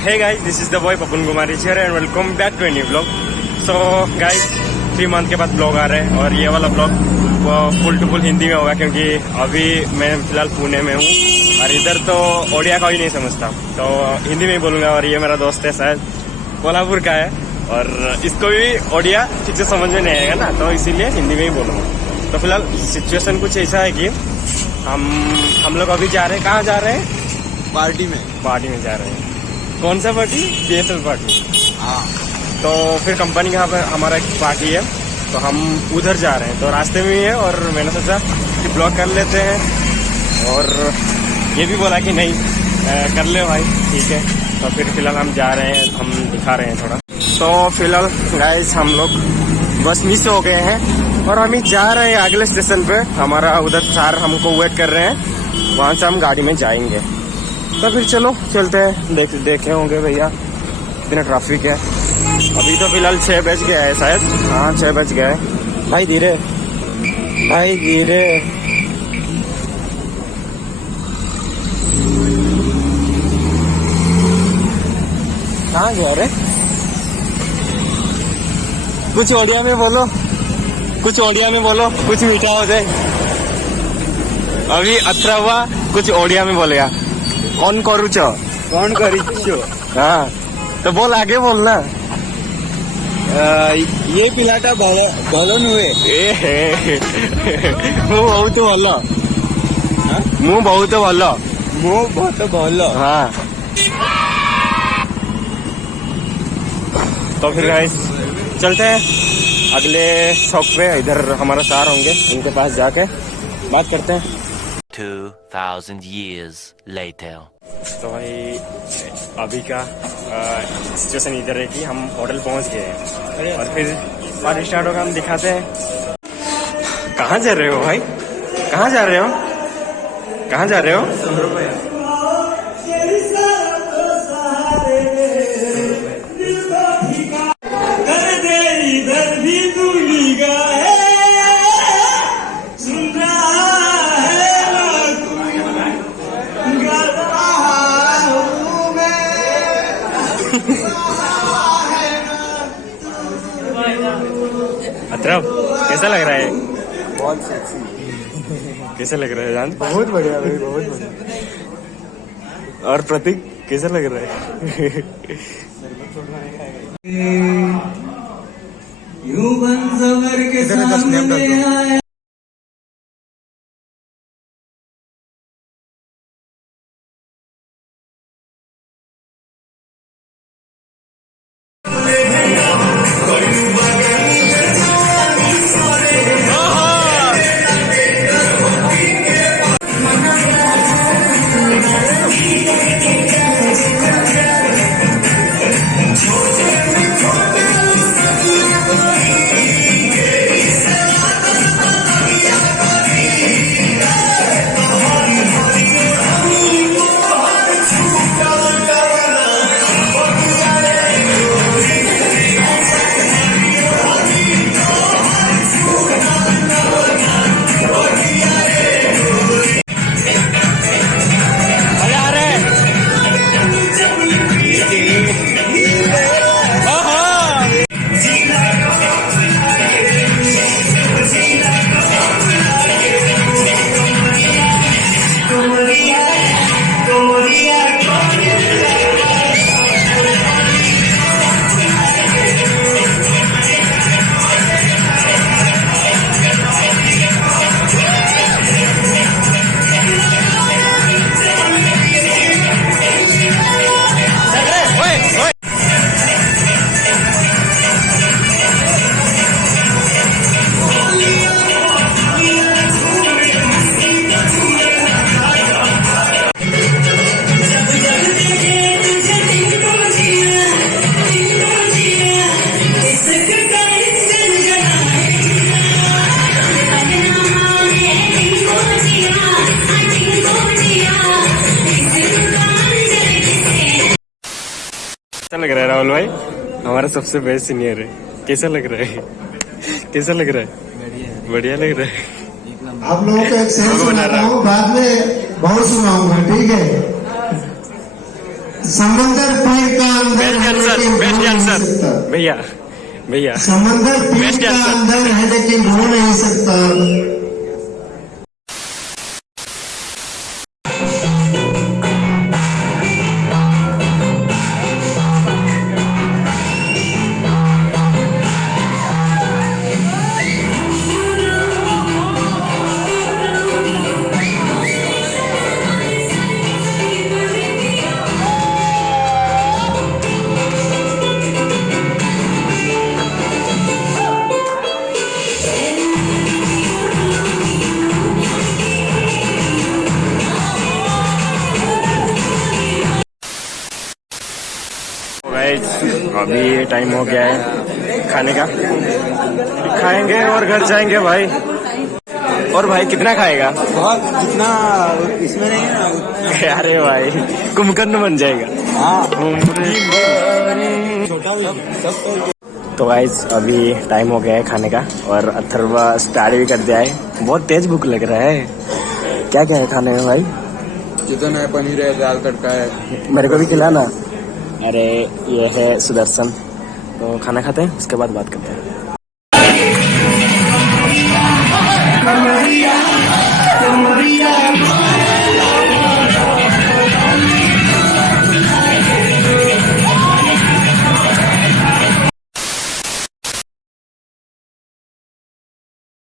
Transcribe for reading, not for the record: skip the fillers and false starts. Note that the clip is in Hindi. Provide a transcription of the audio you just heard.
hey guys, this is the boy Papan Kumari here and welcome back to a new vlog. So guys, 3 month के बाद ब्लॉग आ रहे हैं और ये वाला vlog full to full Hindi में होगा क्योंकि अभी मैं फिलहाल पुणे में हूँ और इधर तो ओडिया का ही नहीं समझता, तो हिंदी में ही बोलूँगा। और ये मेरा दोस्त है, शायद कोल्हापुर का है और इसको भी ओडिया ठीक से समझ में नहीं आएगा ना, तो इसीलिए हिंदी में ही बोलूँगा। तो फिलहाल सिचुएशन कुछ ऐसा है कि हम लोग अभी जा रहे हैं, कहाँ जा रहे हैं? पार्टी में जा रहे हैं। कौन सा पार्टी? BSL party. हाँ, तो फिर कंपनी का हमारा एक पार्टी है, तो हम उधर जा रहे हैं, तो रास्ते में ही है और मैंने सोचा कि ब्लॉग कर लेते हैं और ये भी बोला कि नहीं कर ले भाई, ठीक है। तो फिर फिलहाल हम जा रहे हैं, हम दिखा रहे हैं थोड़ा। तो फिलहाल गाइस हम लोग बस मिस हो गए हैं और हम ही जा रहे हैं अगले स्टेशन पे। हमारा उधर सर हमको वेट कर रहे हैं, वहाँ से हम गाड़ी में जाएंगे। तो फिर चलो चलते हैं, देखे होंगे भैया इतना ट्रैफिक है। अभी तो फिलहाल 6 बज गया है शायद, हाँ 6 बज गया है। भाई धीरे कहाँ गया रे? कुछ ओडिया में बोलो, कुछ मीठा हो जाए। अभी 18 हुआ, कुछ ओडिया में बोलेगा। कौन करूचो? हाँ तो बोल, आगे बोलना। ये पिलाटा भलो नुए। ମୁଁ ବହୁତ ଭଲ। हाँ तो फिर गाइस चलते हैं अगले शॉप पे। इधर हमारा सर होंगे, उनके पास जाके बात करते हैं। 2000 years later. तो भाई अभी का सिचुएशन इधर है कि हम होटल पहुंच गए हैं और फिर पार्टी स्टार्ट होगा, हम दिखाते हैं। कहाँ जा रहे हो भाई? कहाँ जा रहे हो? 100 रुपया। अतरफ कैसा लग रहा है? बहुत सेक्सी। कैसा लग रहा है जान? बहुत बढ़िया भाई, बहुत बढ़िया। और प्रतीक कैसा लग रहा है? कैसा लग रहा है राहुल भाई? हमारा सबसे बेस्ट सीनियर है। कैसा लग रहा है? बढ़िया लग रहा है। आप लोगों को एक शेर सुनाता हूँ, बाद में बहुत सुनाऊंगा, ठीक है? समंदर पीर का अंदर बेस्ट है आंसर, लेकिन बेस्ट ढूंढ नहीं आंसर सकता। भैया भैया। समंदर पीर बेस्ट का आंसर। अंदर है लेकिन ढूंढ नहीं सकता। गाइस अभी टाइम हो गया है खाने का, खाएंगे और घर जाएंगे भाई। और भाई कितना खाएगा? बहुत जितना इसमें नहीं है ना। अरे भाई कुंभकर्ण बन जाएगा। छोटा भी सब तो गाइस अभी टाइम हो गया है खाने का और अथर्वा स्टार्ट भी कर दिया है। बहुत तेज भूख लग रहा है। क्या क्या है खाने में भाई? चिकन है, पनीर है, दाल तड़का है। मेरे को भी खिलाना। अरे ये है सुदर्शन। तो खाना खाते हैं, उसके बाद बात करते हैं।